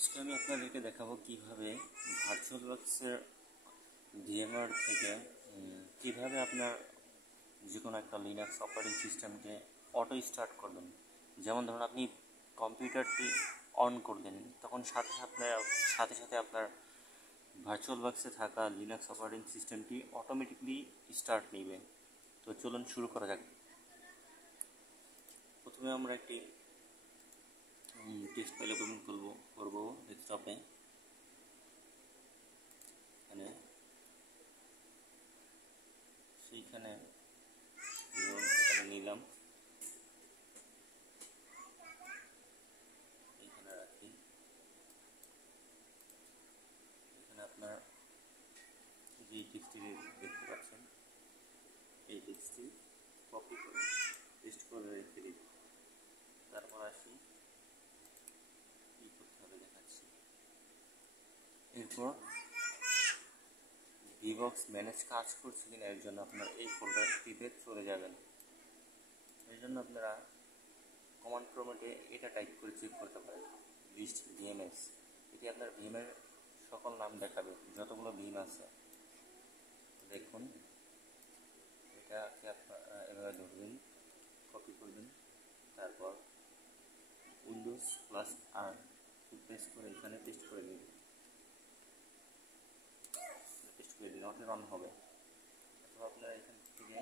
আজকে আমি আপনাদেরকে দেখাবো কিভাবে ভার্চুয়ালবক্সের ভিএমআর থেকে কিভাবে আপনার যে কোনো একটা লিনাক্স অপারেটিং সিস্টেমকে অটো স্টার্ট করবেন। যেমন ধরুন আপনি কম্পিউটারটি অন করলেন, তখন সাথে সাথে আপনার ভার্চুয়ালবক্সে থাকা লিনাক্স অপারেটিং সিস্টেমটি অটোমেটিকলি স্টার্ট নেবে। তো চলুন শুরু করা যাক। প্রথমে আমরা একটি টেক্সট ফাইল ওপেন করব ডেস্কটপে। সেইখানে নিলাম, এইখানে রাখি। এখানে আপনার যে টেক্সটটি দেখতে পাচ্ছেন, এই টেক্সটটি কপি করে পেস্ট করে রেখে দিই। তারপর আসি কী করতে হবে দেখাচ্ছি। এরপর ভিবক্স ম্যানেজ কাজ করছে কিনা এর জন্য আপনার এই ফোল্ডারটিতে চলে যাবেন। এই জন্য আপনারা কমান্ড প্রম্পটে এটা টাইপ করে চেক করতে পারেন, লিস্ট ভিএমএস। এটি আপনার ভিএমের সকল নাম দেখাবে, যতগুলো ভিএম আছে। দেখুন, এটাকে আপনারা এভাবে ধরবেন, কপি করবেন, তারপর উইন্ডোজ+R প্রেস করে এখানে পেস্ট করে দিন। পেস্ট করে দিন, অটো রান হবে। অথবা আপনারা এখান থেকে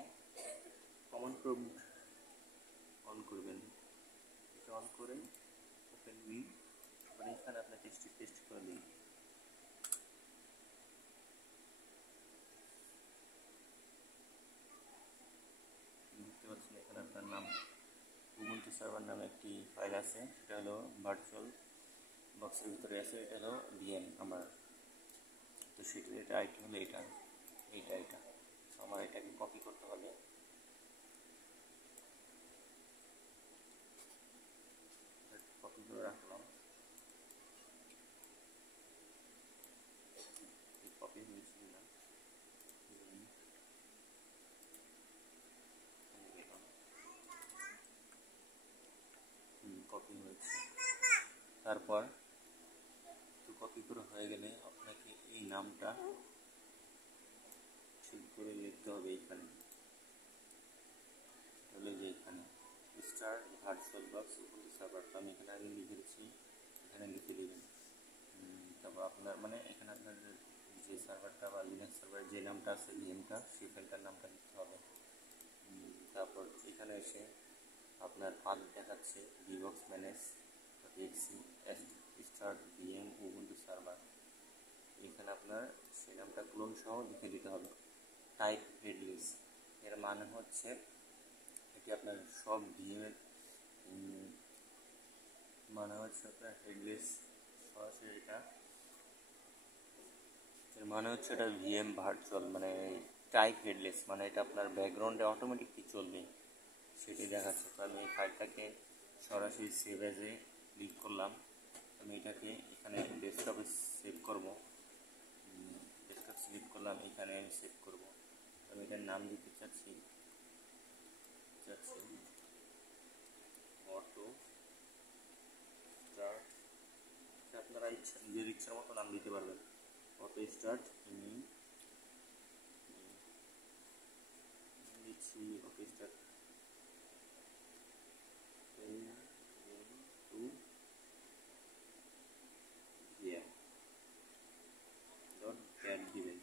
কমান্ড প্রম্পট অন করবেন, এটা অন করে ওপেন মি, তারপরে এখানে আপনার টেক্সটটি পেস্ট করে দিন। দেখতে পাচ্ছেন এখানে আপনার নাম উবুন্টু সার্ভার নামে একটি ফাইল আছে, সেটা হলো ভার্চুয়াল বক্সের ভিতরে আছে। এটা হলো ভিএম আমার, তো সেটার এটা আইটি হলো এটা আমার এটাকে কপি করতে হবে। কপি করে রাখলাম, কপি হয়েছিল না, কপি হয়েছে। তারপর তো কপি করে হয়ে গেলে আপনাকে এই নামটা ঠিক করে লিখতে হবে। এইখানে হলো যে এখানে স্টার ভার্চুয়াল বক্স উবুন্টু সার্ভারটা আমি এখানে আগে লিখেছি, এখানে লিখে দেবেন। তারপর আপনার মানে এখানে আপনার যে সার্ভারটা বা লিনাক্স সার্ভারের যে নামটা আছে ভিএমটা, সেই ফাইলটার নামটা লিখতে হবে। তারপর এখানে এসে আপনার পাথ দেখাচ্ছে VBox manage exe start VM Ubuntu server. এখানে আপনার সেই নামটা ক্লোন সহ লিখে দিতে হবে। টাইপ হেডলেস, এর মানে হচ্ছে এটি আপনার সব ভিএমের মানে হচ্ছে আপনার হেডলেস সরাসরি, এটা এর মানে হচ্ছে এটা ভিএম ভার্চুয়াল, মানে টাইপ হেডলেস, মানে এটা আপনার ব্যাকগ্রাউন্ডে অটোমেটিকলি চলবে, সেটি দেখাচ্ছে। তো আমি এই ফাইলটাকে সরাসরি সেভ এজে ক্লিক করলাম। আমি এটাকে এখানে ডেস্কটপে সেভ করব, ডেস্কটপ সিলেক্ট করলাম, এখানে আমি সেভ করব। আমি এটার নাম দিতে চাচ্ছি অটো স্টার্ট। আপনারা নিজের ইচ্ছার মতো নাম দিতে পারবেন। অটো স্টার্ট দিচ্ছি, auto start to VM dot bat দিবেন,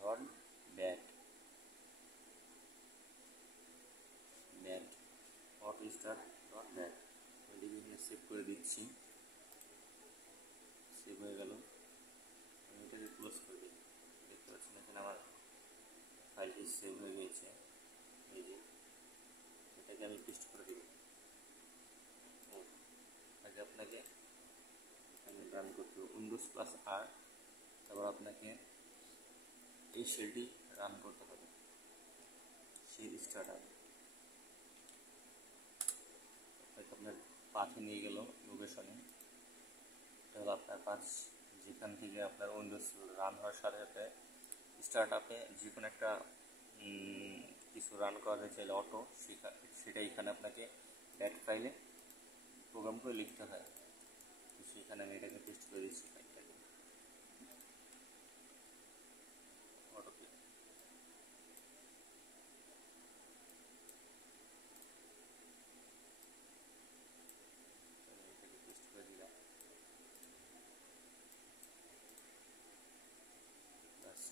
dot bat auto start dot bat. এখানে সেভ করে দিচ্ছি, সেভ হয়ে গেল। আমি এটাকে ক্লোজ করে দিই। দেখতে পাচ্ছেন এখানে আমার ফাইলটি সেভ হয়ে গিয়েছে। এই যে এটাকে আমি পেস্ট করে দিব। আগে আপনাকে এখানে রান করতে হবে উইন্ডোজ+R, তারপর আপনাকে এই শেলটি রান করতে হবে, শেল স্টার্টার। আপনার পাথে নিয়ে গেল লোকেশনে, তাহলে আপনার পাথ যেখান থেকে আপনার উইন্ডোজ রান হওয়ার সাথে সাথে স্টার্ট আপে যে কোনো একটা কিছু রান করা চাইলে অটো, সেটা এখানে আপনাকে ব্যাট ফাইলে প্রোগ্রাম করে লিখতে হয়। তো সেখানে আমি এটাকে টেস্ট করে দিচ্ছি ফাইলটাকে অটোকে। এটাকে টেস্ট করে দিলাম,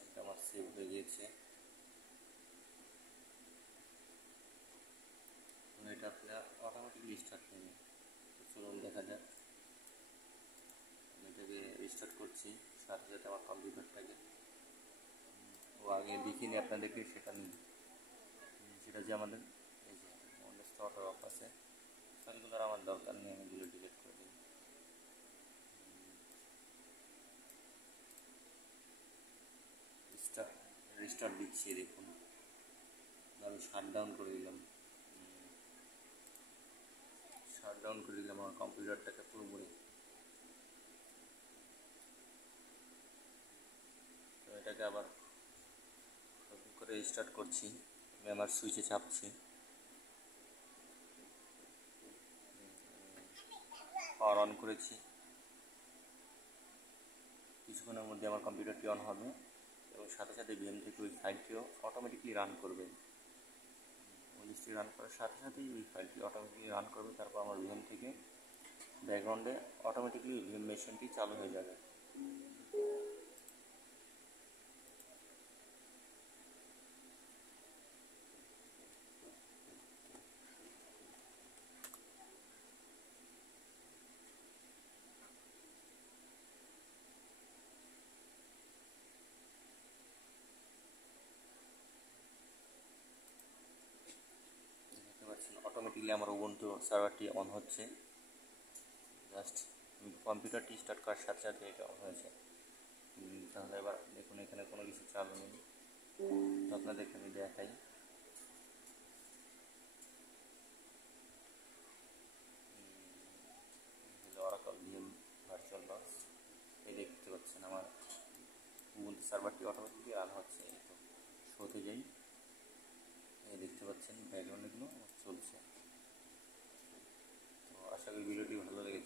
এটা আমার সেভ হয়ে গিয়েছে। এটা আপনার অটোমেটিকলি স্টার্ট হয়ে যাবে। তো চলুন দেখা যাক। আমি এটাকে রিস্টার্ট করছি সাথে সাথে আমার কম্পিউটারটাকে। ও আগে দেখিনি আপনাদেরকে, সেটা যে আমাদের এই যে আমাদের স্টার্ট অফ আছে, ফাইলগুলোর আমার দরকার নেই, আমি এগুলো ডিলিট করে দিই। রিস্টার্ট দিচ্ছি, দেখুন আমি শাটডাউন করে দিলাম। আমার কম্পিউটারটাকে পুরোপুরি। তো এটাকে আবার করে রিস্টার্ট করছি। আমি আমার সুইচে চাপছি, পাওয়ার অন করেছি। কিছুক্ষণের মধ্যে আমার কম্পিউটারটি অন হবে এবং সাথে সাথে ভিএম থেকে ওই ফাইলটিও অটোমেটিকলি রান করবে। ওই লিস্টটি রান করার সাথে সাথেই ওই ফাইলটি অটোমেটিকলি রান করবে। তারপর আমার ভিএম থেকে ব্যাকগ্রাউন্ডে অটোমেটিকলি ভিএম মেশিনটি চালু হয়ে যাবে। দেখতে পাচ্ছেন অটোমেটিকলি আমার উবুন্টু সার্ভারটি অন হচ্ছে। জাস্ট কম্পিউটারটি স্টার্ট করার সাথে সাথে এটা অন হয়েছে। তাহলে এবার দেখুন এখানে কোনো কিছু চালু নেই। তো আপনাদেরকে আমি দেখাই। অরাকল ভিএম ভার্চুয়াল বক্স, এই দেখতে পাচ্ছেন আমার উবুন্টু সার্ভারটি অটোমেটিকলি রান হচ্ছে। এই তো শোতে যাই, এই দেখতে পাচ্ছেন ব্যাকগ্রাউন্ডে এগুলো চলছে। তো আশা করি ভিডিওটি ভালো লেগেছে।